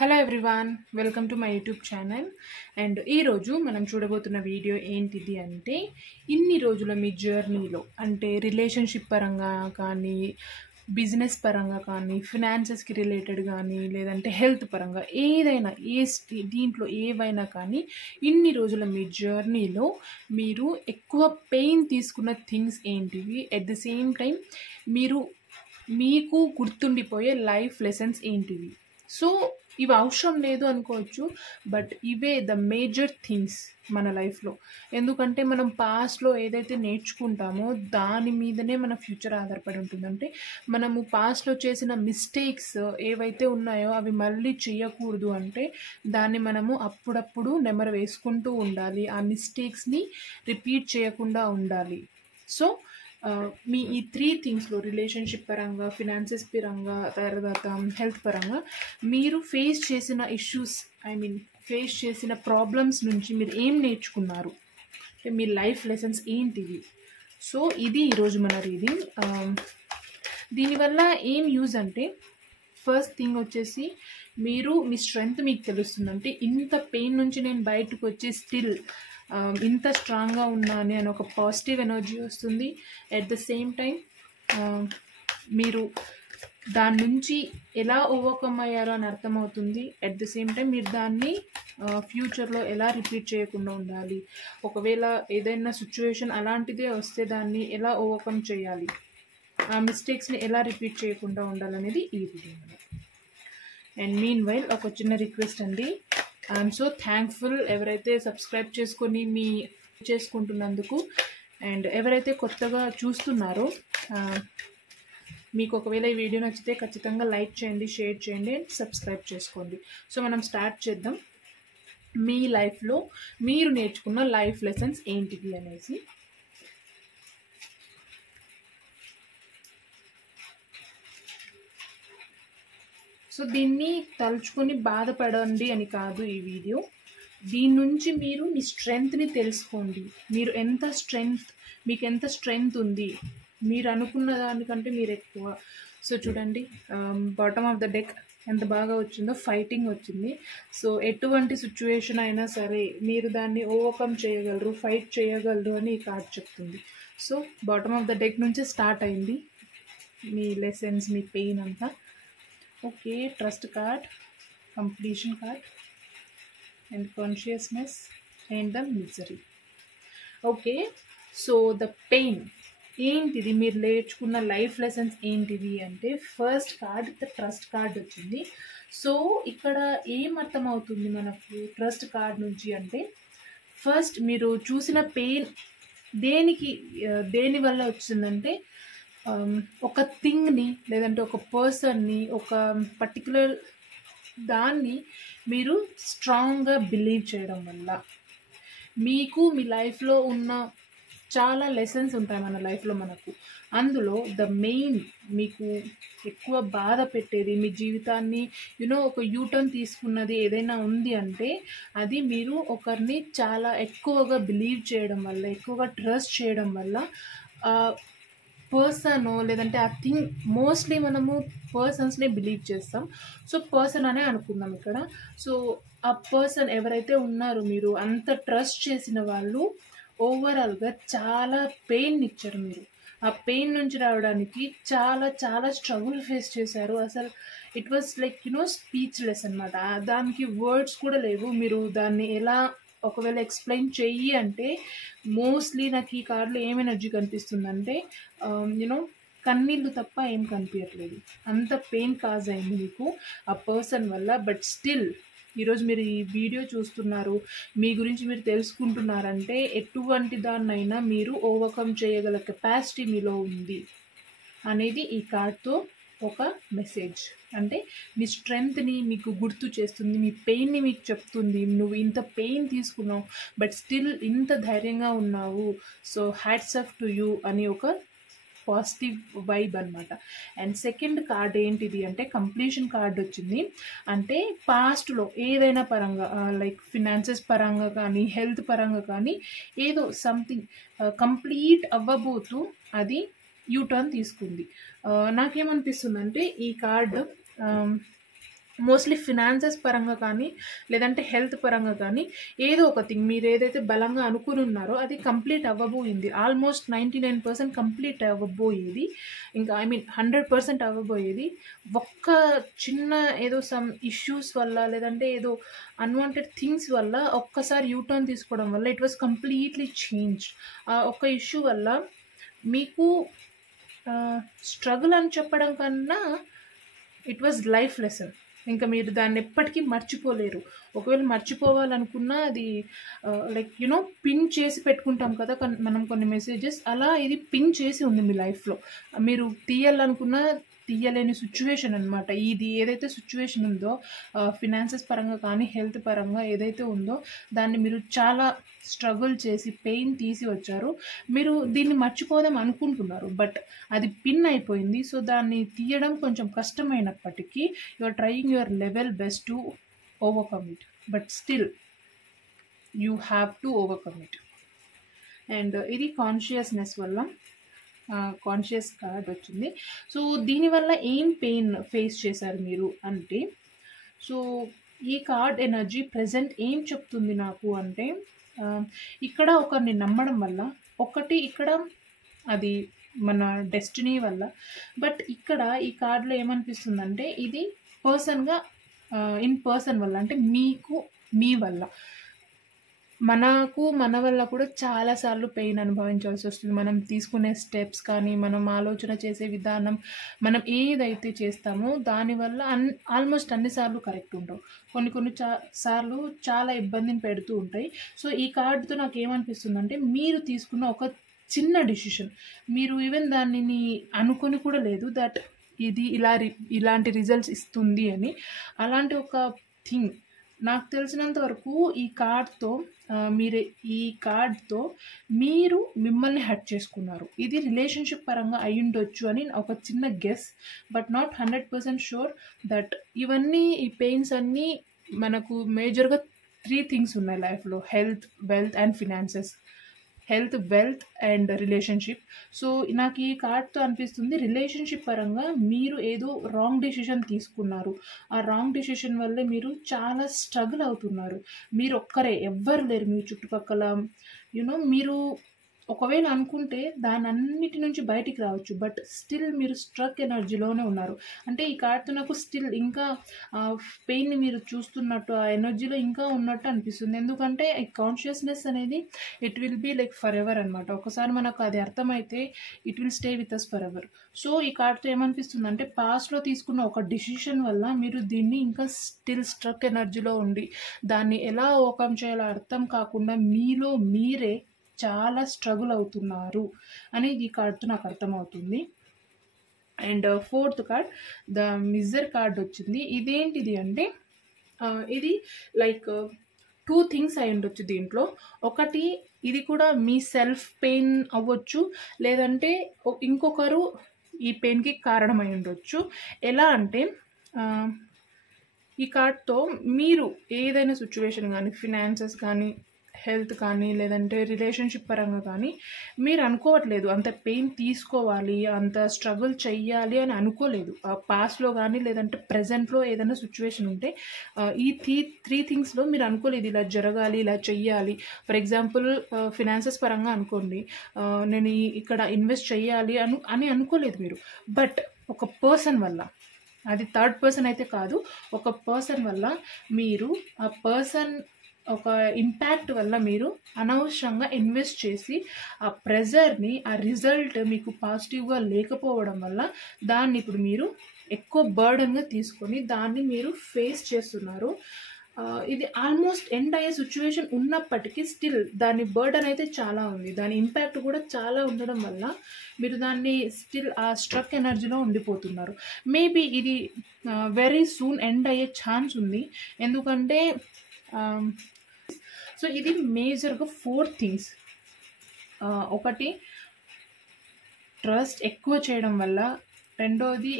Hello everyone, welcome to my YouTube channel. And ఈరోజు మనం చూడబోతున్న video ఏంటిది అంటే, ఇన్ని రోజుల మీ జర్నీలో అంటే రిలేషన్షిప్ పరంగా కానీ, బిజినెస్ పరంగా కానీ, ఫినాన్సెస్కి రిలేటెడ్ కానీ, లేదంటే హెల్త్ పరంగా ఏదైనా దీంట్లో ఏవైనా కానీ ఇన్ని రోజుల మీ జర్నీలో మీరు ఎక్కువ పెయిన్ తీసుకున్న థింగ్స్ ఏంటివి, ఎట్ ద సేమ్ టైం మీకు గుర్తుండిపోయే లైఫ్ లెసన్స్ ఏంటివి. సో ఇవి అవసరం లేదు అనుకోవచ్చు, బట్ ఇవే ద మేజర్ థింగ్స్ మన లైఫ్లో. ఎందుకంటే మనం పాస్ట్లో ఏదైతే నేర్చుకుంటామో దాని మీదనే మన ఫ్యూచర్ ఆధారపడి ఉంటుంది. అంటే మనము పాస్ట్లో చేసిన మిస్టేక్స్ ఏవైతే ఉన్నాయో అవి మళ్ళీ చేయకూడదు అంటే దాన్ని మనము అప్పుడప్పుడు నెమరు వేసుకుంటూ ఉండాలి, ఆ మిస్టేక్స్ని రిపీట్ చేయకుండా ఉండాలి. సో మీ ఈ 3 థింగ్స్లో రిలేషన్షిప్ పరంగా, ఫినాన్సెస్ పరంగా, తర్వాత హెల్త్ పరంగా మీరు ఫేస్ చేసిన ఇష్యూస్, ఫేస్ చేసిన ప్రాబ్లమ్స్ నుంచి మీరు ఏం నేర్చుకున్నారు, అంటే మీ లైఫ్ లెసన్స్ ఏంటివి. సో ఇది ఈరోజు మన రీడింగ్. దీనివల్ల ఏం యూజ్ అంటే, ఫస్ట్ థింగ్ వచ్చేసి మీ స్ట్రెంగ్త్ మీకు తెలుస్తుంది. అంటే ఇంత పెయిన్ నుంచి నేను బయటకు వచ్చి స్టిల్ ఇంత స్ట్రాంగ్గా ఉన్నాను అని ఒక పాజిటివ్ ఎనర్జీ వస్తుంది. ఎట్ ద సేమ్ టైం మీరు దాని నుంచి ఎలా ఓవర్కమ్ అయ్యారో అని అర్థమవుతుంది. ఎట్ ద సేమ్ టైం మీరు దాన్ని ఫ్యూచర్లో ఎలా రిపీట్ చేయకుండా ఉండాలి, ఒకవేళ ఏదైనా సిచ్యువేషన్ అలాంటిదే వస్తే దాన్ని ఎలా ఓవర్కమ్ చేయాలి, ఆ మిస్టేక్స్ని ఎలా రిపీట్ చేయకుండా ఉండాలనేది ఈ వీడియోలో. అండ్ మీన్ వైల్ ఒక చిన్న రిక్వెస్ట్ అండి, ఐఎమ్ సో థ్యాంక్ఫుల్ ఎవరైతే సబ్స్క్రైబ్ చేసుకొని చేసుకుంటున్నందుకు. అండ్ ఎవరైతే కొత్తగా చూస్తున్నారో మీకు ఒకవేళ ఈ వీడియో నచ్చితే ఖచ్చితంగా లైక్ చేయండి, షేర్ చేయండి అండ్ సబ్స్క్రైబ్ చేసుకోండి. సో మనం స్టార్ట్ చేద్దాం. మీ లైఫ్లో మీరు నేర్చుకున్న లైఫ్ లెసన్స్ ఏంటివి అనేసి. సో దీన్ని తలుచుకొని బాధపడండి అని కాదు ఈ వీడియో. దీని నుంచి మీరు మీ స్ట్రెంగ్త్ని తెలుసుకోండి. మీకు ఎంత స్ట్రెంగ్త్ ఉంది, మీరు అనుకున్న దానికంటే మీరు ఎక్కువ. సో చూడండి, బాటమ్ ఆఫ్ ద డెక్ ఎంత బాగా వచ్చిందో, ఫైటింగ్ వచ్చింది. సో ఎటువంటి సిచ్యువేషన్ అయినా సరే మీరు దాన్ని ఓవర్కమ్ చేయగలరు, ఫైట్ చేయగలరు అని ఈ కార్డ్ చెప్తుంది. So bottom of the deck నుంచే స్టార్ట్ అయింది మీ లెసన్స్, మీ పెయిన్ అంతా. Okay, trust card, completion card and consciousness and the misery. Okay, so the pain ఏంటిది, మీరు నేర్చుకున్న లైఫ్ లెసన్స్ ఏంటివి అంటే, first card the trust card వచ్చింది. సో ఇక్కడ ఏం అర్థమవుతుంది మనకు ట్రస్ట్ కార్డ్ నుంచి అంటే, ఫస్ట్ మీరు చూసిన పెయిన్ దేని వల్ల వచ్చిందంటే, ఒక థింగ్ని లేదంటే ఒక పర్సన్ని, ఒక పర్టికులర్ దాన్ని మీరు స్ట్రాంగ్గా బిలీవ్ చేయడం వల్ల. మీకు మీ లైఫ్లో ఉన్న చాలా లెసన్స్ ఉంటాయి మన లైఫ్లో మనకు. అందులో ద మెయిన్ మీకు ఎక్కువ బాధ పెట్టేది, మీ జీవితాన్ని ఒక యూటర్న్ తీసుకున్నది ఏదైనా ఉంది అంటే అది మీరు ఒకరిని చాలా ఎక్కువగా బిలీవ్ చేయడం వల్ల, ఎక్కువగా ట్రస్ట్ చేయడం వల్ల. పర్సన్ లేదంటే ఆ థింగ్, మోస్ట్లీ మనము పర్సన్స్నే బిలీవ్ చేస్తాం. సో పర్సన్ అనే అనుకుందాం ఇక్కడ. సో ఆ పర్సన్ ఎవరైతే ఉన్నారో, మీరు అంత ట్రస్ట్ చేసిన వాళ్ళు ఓవరాల్గా చాలా పెయిన్ ఇచ్చారు. మీరు ఆ పెయిన్ నుంచి రావడానికి చాలా చాలా స్ట్రగుల్ ఫేస్ చేశారు. అసలు ఇట్ వాస్ లైక్ స్పీచ్లెస్ అనమాట. దానికి వర్డ్స్ కూడా లేవు. మీరు దాన్ని ఎలా ఒకవేళ ఎక్స్ప్లెయిన్ చెయ్యి అంటే, మోస్ట్లీ నాకు ఈ కార్డులో ఏం ఎనర్జీ కనిపిస్తుందంటే కన్నీళ్ళు తప్ప ఏం కనిపించట్లేదు. అంత పెయిన్ కాజ్ అయింది మీకు ఆ పర్సన్ వల్ల. బట్ స్టిల్ ఈరోజు మీరు ఈ వీడియో చూస్తున్నారు, మీ గురించి మీరు తెలుసుకుంటున్నారంటే ఎటువంటి దాన్నైనా మీరు ఓవర్కమ్ చేయగల కెపాసిటీ మీలో ఉంది అనేది ఈ కార్డ్తో ఒక మెసేజ్. అంటే మీ స్ట్రెంగ్త్ని మీకు గుర్తు చేస్తుంది, మీ పెయిన్ని మీకు చెప్తుంది. నువ్వు ఇంత పెయిన్ తీసుకున్నావు బట్ స్టిల్ ఇంత ధైర్యంగా ఉన్నావు, so hats off to you అని ఒక పాజిటివ్ వైబ్ అనమాట. అండ్ సెకండ్ కార్డ్ ఏంటిది అంటే, కంప్లీషన్ కార్డ్ వచ్చింది. అంటే పాస్ట్లో ఏదైనా పరంగా, లైక్ ఫినాన్సెస్ పరంగా కానీ, హెల్త్ పరంగా కానీ, ఏదో సంథింగ్ కంప్లీట్ అవ్వబోతూ అది యూటర్న్ తీసుకుంది. నాకేమనిపిస్తుందంటే ఈ కార్డ్ మోస్ట్లీ ఫినాన్సెస్ పరంగా కానీ లేదంటే హెల్త్ పరంగా కానీ ఏదో ఒక థింగ్ మీరు ఏదైతే బలంగా అనుకుని ఉన్నారో అది కంప్లీట్ అవ్వబోయింది. ఆల్మోస్ట్ 99% కంప్లీట్ అవ్వబోయేది, ఇంకా 100% అవ్వబోయేది. ఒక్క చిన్న ఏదో సమ్ ఇష్యూస్ వల్ల లేదంటే ఏదో అన్వాంటెడ్ థింగ్స్ వల్ల ఒక్కసారి యూటర్న్ తీసుకోవడం వల్ల ఇట్ వాస్ కంప్లీట్లీ చేంజ్. ఒక్క ఇష్యూ వల్ల మీకు స్ట్రగుల్ అని చెప్పడం కన్నా ఇట్ వాజ్ లైఫ్ లెసన్. ఇంకా మీరు దాన్ని ఎప్పటికీ మర్చిపోలేరు. ఒకవేళ మర్చిపోవాలనుకున్నా అది లైక్ పిన్ చేసి పెట్టుకుంటాం కదా మనం కొన్ని మెసేజెస్, అలా ఇది పిన్ చేసి ఉంది మీ లైఫ్లో. మీరు తీయాలనుకున్నా తీయలేని సిచ్యువేషన్ అనమాట. ఇది ఏదైతే సిచ్యువేషన్ ఉందో ఫినాన్సెస్ పరంగా కానీ హెల్త్ పరంగా ఏదైతే ఉందో దాన్ని మీరు చాలా స్ట్రగుల్ చేసి పెయిన్ తీసి వచ్చారు. మీరు దీన్ని మర్చిపోదాం అనుకుంటున్నారు, బట్ అది పిన్ అయిపోయింది. సో దాన్ని తీయడం కొంచెం కష్టమైనప్పటికీ you are trying your level best to overcome it, but still you have to overcome it. And ఇది కాన్షియస్నెస్ వల్ల కాన్షియస్ కార్డ్ వచ్చింది. సో దీనివల్ల ఏం పెయిన్ ఫేస్ చేశారు మీరు అంటే, సో ఈ కార్డ్ ఎనర్జీ ప్రజెంట్ ఏం చెప్తుంది నాకు అంటే, ఇక్కడ ఒకరిని నమ్మడం వల్ల, ఒకటి ఇక్కడ అది మన డెస్టినీ వల్ల, బట్ ఇక్కడ ఈ కార్డులో ఏమనిపిస్తుందంటే ఇది పర్సన్గా ఇన్ పర్సన్ వల్ల, అంటే మీకు మీ వల్ల, మన వల్ల కూడా చాలాసార్లు పెయిన్ అనుభవించాల్సి వస్తుంది. మనం తీసుకునే స్టెప్స్ కానీ మనం ఆలోచన చేసే విధానం, మనం ఏదైతే చేస్తామో దానివల్ల ఆల్మోస్ట్ అన్నిసార్లు కరెక్ట్ ఉండవు, కొన్ని సార్లు చాలా ఇబ్బందిని పెడుతూ ఉంటాయి. సో ఈ కార్డుతో నాకు ఏమనిపిస్తుంది అంటే, మీరు తీసుకున్న ఒక చిన్న డిసిషన్, మీరు ఈవెన్ దానిని అనుకొని కూడా లేదు దట్ ఇది ఇలాంటి రిజల్ట్స్ ఇస్తుంది అని, అలాంటి ఒక థింగ్ నాకు తెలిసినంత వరకు ఈ కార్డ్తో మీరు మిమ్మల్ని హర్ట్ చేసుకున్నారు. ఇది రిలేషన్షిప్ పరంగా అయి ఉండొచ్చు అని ఒక చిన్న guess, but not 100% sure that. ఇవన్నీ ఈ పెయిన్స్ అన్నీ మనకు మేజర్గా 3 థింగ్స్ ఉన్నాయి లైఫ్లో: health, wealth and finances. Health, wealth and relationship. So నాకు ఈ కార్డ్తో అనిపిస్తుంది రిలేషన్షిప్ పరంగా మీరు ఏదో రాంగ్ డెసిషన్ తీసుకున్నారు. ఆ రాంగ్ డెసిషన్ వల్లే మీరు చాలా స్ట్రగుల్ అవుతున్నారు. మీరు ఒక్కరే, ఎవ్వరు లేరు మీ చుట్టుపక్కల. మీరు ఒకవేళ అనుకుంటే దాని అన్నిటి నుంచి బయటికి రావచ్చు, బట్ స్టిల్ మీరు స్ట్రక్ ఎనర్జీలోనే ఉన్నారు. అంటే ఈ కార్డ్తో నాకు స్టిల్ ఇంకా పెయిన్ని మీరు చూస్తున్నట్టు, ఆ ఎనర్జీలో ఇంకా ఉన్నట్టు అనిపిస్తుంది. ఎందుకంటే ఈ కాన్షియస్నెస్ అనేది it will be like forever అనమాట. ఒకసారి మనకు అది అర్థమైతే it will stay with us forever. So ఈ కార్డ్తో ఏమనిపిస్తుంది అంటే, పాస్ట్లో తీసుకున్న ఒక డిసిషన్ వల్ల మీరు దీన్ని ఇంకా స్టిల్ స్ట్రక్ ఎనర్జీలో ఉండి దాన్ని ఎలా ఓవర్కమ్ చేయాలో అర్థం కాకుండా మీలో మీరే చాలా స్ట్రగుల్ అవుతున్నారు అని ఈ కార్డ్తో నాకు అర్థమవుతుంది. And 4th card the measure card వచ్చింది. ఇదేంటిది అంటే, ఇది లైక్ 2 థింగ్స్ అయి ఉండొచ్చు దీంట్లో. ఒకటి, ఇది కూడా మీ సెల్ఫ్ పెయిన్ అవ్వచ్చు, లేదంటే ఇంకొకరు ఈ పెయిన్కి కారణమై ఉండొచ్చు. ఎలా అంటే, ఈ కార్డ్తో మీరు ఏదైనా సిచ్యువేషన్ కానీ, ఫినాన్సెస్ కానీ, హెల్త్ కానీ, లేదంటే రిలేషన్షిప్ పరంగా కానీ మీరు అనుకోవట్లేదు అంత పెయిన్ తీసుకోవాలి, అంత స్ట్రగుల్ చెయ్యాలి అని అనుకోలేదు. పాస్ట్లో కానీ లేదంటే ప్రజెంట్లో ఏదైనా సిచ్యువేషన్ ఉంటే ఈ 3 థింగ్స్లో మీరు అనుకోలేదు ఇలా జరగాలి, ఇలా చెయ్యాలి. ఫర్ ఎగ్జాంపుల్ ఫినాన్సెస్ పరంగా అనుకోండి, నేను ఇక్కడ ఇన్వెస్ట్ చెయ్యాలి అని అనుకోలేదు మీరు, బట్ ఒక పర్సన్ వల్ల, అది 3rd పర్సన్ అయితే కాదు, ఒక పర్సన్ వల్ల మీరు ఆ పర్సన్ ఒక ఇంపాక్ట్ వల్ల మీరు అనవసరంగా ఇన్వెస్ట్ చేసి ఆ ప్రెజర్ని, ఆ రిజల్ట్ మీకు పాజిటివ్గా లేకపోవడం వల్ల దాన్ని ఇప్పుడు మీరు ఎక్కువ బర్డన్గా తీసుకొని దాన్ని మీరు ఫేస్ చేస్తున్నారు. ఇది ఆల్మోస్ట్ ఎండ్ అయ్యే సిచ్యువేషన్ ఉన్నప్పటికీ స్టిల్ దాని బర్డన్ అయితే చాలా ఉంది, దాని ఇంపాక్ట్ కూడా చాలా ఉండడం వల్ల మీరు దాన్ని స్టిల్ ఆ స్ట్రక్ ఎనర్జీలో ఉండిపోతున్నారు. మేబీ ఇది వెరీ సూన్ ఎండ్ అయ్యే ఛాన్స్ ఉంది. ఎందుకంటే సో ఇది మేజర్గా 4 థింగ్స్. ఒకటి, ట్రస్ట్ ఎక్కువ చేయడం వల్ల. రెండోది,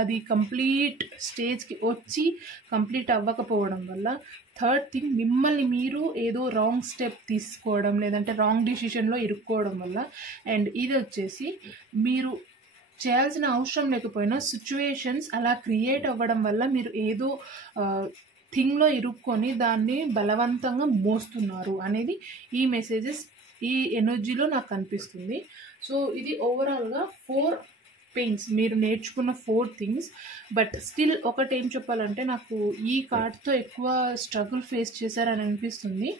అది కంప్లీట్ స్టేజ్కి వచ్చి కంప్లీట్ అవ్వకపోవడం వల్ల. 3rd థింగ్, మిమ్మల్ని మీరు ఏదో రాంగ్ స్టెప్ తీసుకోవడం లేదంటే రాంగ్ డిసిషన్లో ఇరుక్కోవడం వల్ల. అండ్ ఇది వచ్చేసి మీరు చేయాల్సిన అవసరం లేకపోయినా సిచ్యువేషన్స్ అలా క్రియేట్ అవ్వడం వల్ల మీరు ఏదో థింగ్లో ఇరుక్కొని దాన్ని బలవంతంగా మోస్తున్నారు అనేది ఈ మెసేజెస్ ఈ ఎనర్జీలో నాకు కనిపిస్తుంది. సో ఇది ఓవరాల్గా 4 పెయిన్స్ మీరు నేర్చుకున్న 4 థింగ్స్. బట్ స్టిల్ ఒకటి ఏం చెప్పాలంటే నాకు ఈ కార్డ్తో ఎక్కువ స్ట్రగుల్ ఫేస్ చేశారని అనిపిస్తుంది.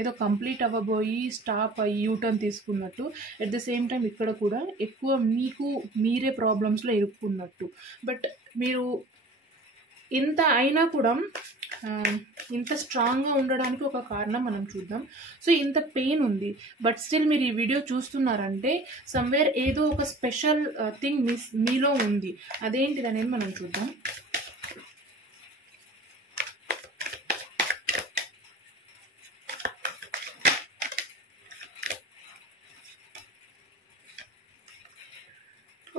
ఏదో కంప్లీట్ అవ్వబోయి స్టాప్ అయ్యి యూటర్న్ తీసుకున్నట్టు. ఎట్ ద సేమ్ టైం ఇక్కడ కూడా ఎక్కువ మీకు మీరే ప్రాబ్లమ్స్లో ఇరుక్కున్నట్టు. బట్ మీరు ఇంత అయినా కూడా ఇంత స్ట్రాంగ్గా ఉండడానికి ఒక కారణం మనం చూద్దాం. సో ఇంత పెయిన్ ఉంది, బట్ స్టిల్ మీరు ఈ వీడియో చూస్తున్నారంటే సమ్వేర్ ఏదో ఒక స్పెషల్ థింగ్ మీలో ఉంది. అదేంటిది అనేది మనం చూద్దాం.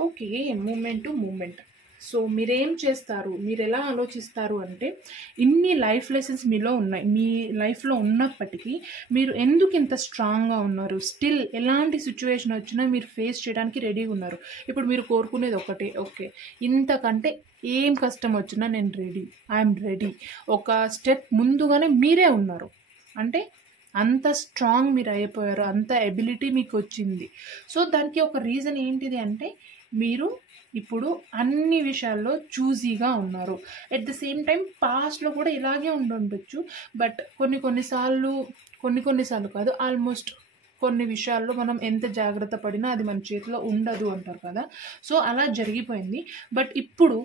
Okay, moment to moment. So మీరేం చేస్తారు, మీరు ఎలా ఆలోచిస్తారు అంటే ఇన్ని లైఫ్ లెసన్స్ మీలో ఉన్నాయి. మీ లైఫ్లో ఉన్నప్పటికీ మీరు ఎందుకు ఇంత స్ట్రాంగ్గా ఉన్నారు, స్టిల్ ఎలాంటి సిచ్యువేషన్ వచ్చినా మీరు ఫేస్ చేయడానికి రెడీగా ఉన్నారు. ఇప్పుడు మీరు కోరుకునేది ఒకటే, ఓకే ఇంతకంటే ఏం కష్టం వచ్చినా నేను రెడీ, ఐఎమ్ రెడీ. ఒక స్టెప్ ముందుగానే మీరే ఉన్నారు అంటే అంత స్ట్రాంగ్ మీరు అయిపోయారు, అంత ఎబిలిటీ మీకు వచ్చింది. సో దానికి ఒక రీజన్ ఏంటిది అంటే మీరు ఇప్పుడు అన్ని విషయాల్లో చూజీగా ఉన్నారు. ఎట్ ద సేమ్ టైం పాస్ట్లో కూడా ఇలాగే ఉండొచ్చు. బట్ కొన్నిసార్లు కాదు, ఆల్మోస్ట్ కొన్ని విషయాల్లో మనం ఎంత జాగ్రత్త పడినా అది మన చేతిలో ఉండదు అంటారు కదా. సో అలా జరిగిపోయింది. బట్ ఇప్పుడు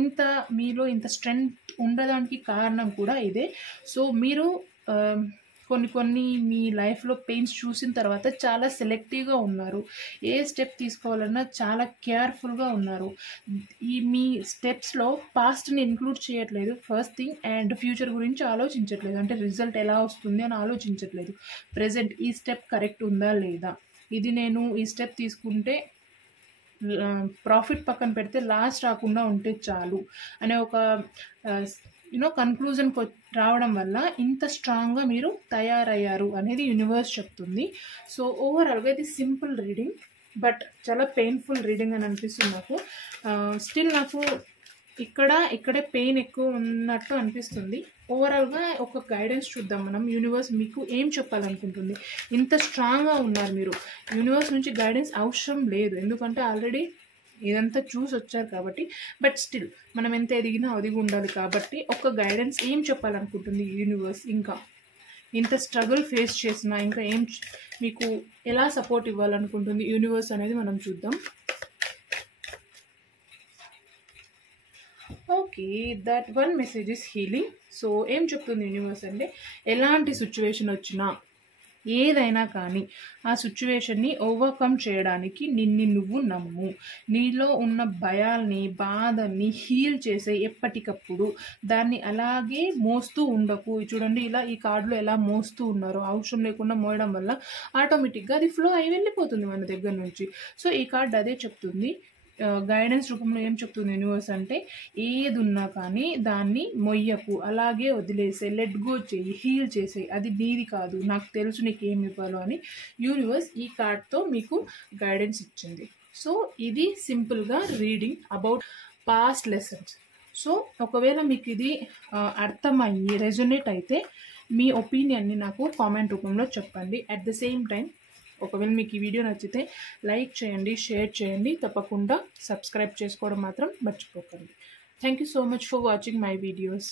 ఇంత మీలో ఇంత స్ట్రెంగ్త్ ఉండడానికి కారణం కూడా ఇదే. సో మీరు కొన్ని మీ లైఫ్లో పెయిన్స్ చూసిన తర్వాత చాలా సెలెక్టివ్గా ఉన్నారు. ఏ స్టెప్ తీసుకోవాలన్నా చాలా కేర్ఫుల్గా ఉన్నారు. మీ స్టెప్స్లో పాస్ట్ని ఇంక్లూడ్ చేయట్లేదు ఫస్ట్ థింగ్, అండ్ ఫ్యూచర్ గురించి ఆలోచించట్లేదు. అంటే రిజల్ట్ ఎలా వస్తుంది అని ఆలోచించట్లేదు. ప్రెజెంట్ ఈ స్టెప్ కరెక్ట్ ఉందా లేదా, ఇది నేను ఈ స్టెప్ తీసుకుంటే ప్రాఫిట్ పక్కన పెడితే లాస్ రాకుండా ఉంటే చాలు అనే ఒక కన్క్లూజన్కి రావడం వల్ల ఇంత స్ట్రాంగ్గా మీరు తయారయ్యారు అనేది యూనివర్స్ చెప్తుంది. సో ఓవరాల్గా ఇది సింపుల్ రీడింగ్, బట్ చాలా పెయిన్ఫుల్ రీడింగ్ అని అనిపిస్తుంది నాకు. స్టిల్ నాకు ఇక్కడే పెయిన్ ఎక్కువ ఉన్నట్టు అనిపిస్తుంది. ఓవరాల్గా ఒక గైడెన్స్ చూద్దాం మనం. యూనివర్స్ మీకు ఏం చెప్పాలనుకుంటుంది. ఇంత స్ట్రాంగ్గా ఉన్నారు మీరు, యూనివర్స్ నుంచి గైడెన్స్ అవసరం లేదు, ఎందుకంటే ఆల్రెడీ ఇదంతా చూసి వచ్చారు కాబట్టి. బట్ స్టిల్ మనం ఎంత ఎదిగినా ఒదిగి ఉండాలి కాబట్టి ఒక గైడెన్స్ ఏం చెప్పాలనుకుంటుంది యూనివర్స్, ఇంకా ఇంత స్ట్రగుల్ ఫేస్ చేసినా ఇంకా ఏం మీకు ఎలా సపోర్ట్ ఇవ్వాలనుకుంటుంది యూనివర్స్ అనేది మనం చూద్దాం. Okay, that one message is healing. So ఏం చెప్తుంది యూనివర్స్ అంటే ఎలాంటి సిచ్యువేషన్ వచ్చినా ఏదైనా కానీ ఆ సిచ్యువేషన్ని ఓవర్కమ్ చేయడానికి నువ్వు నమ్ము. నీలో ఉన్న భయాల్ని బాధల్ని హీల్ చేసే ఎప్పటికప్పుడు దాన్ని అలాగే మోస్తూ ఉండకు. చూడండి ఇలా ఈ కార్డులో ఎలా మోస్తూ ఉన్నారు, అవసరం లేకుండా మోయడం వల్ల ఆటోమేటిక్గా అది ఫ్లో అయి వెళ్ళిపోతుంది మన దగ్గర నుంచి. సో ఈ కార్డు అదే చెప్తుంది. గైడెన్స్ రూపంలో ఏం చెప్తుంది యూనివర్స్ అంటే ఏది ఉన్నా కానీ దాన్ని మొయ్యకు, అలాగే వదిలేసే, లెట్ గో చేయి, హీల్ చేసే, అది నీది కాదు, నాకు తెలుసు నీకు ఏమి ఇవ్వాలో అని యూనివర్స్ ఈ కార్డ్తో మీకు గైడెన్స్ ఇచ్చింది. సో ఇది సింపుల్గా reading about past lessons. So ఒకవేళ మీకు ఇది అర్థమయ్యి రెజొనేట్ అయితే మీ ఒపీనియన్ని నాకు కామెంట్ రూపంలో చెప్పండి. అట్ ద సేమ్ టైం ఒకవేళ మీకు ఈ వీడియో నచ్చితే లైక్ చేయండి, షేర్ చేయండి, తప్పకుండా సబ్స్క్రైబ్ చేసుకోవడం మాత్రం మర్చిపోకండి. Thank you so much for watching my videos.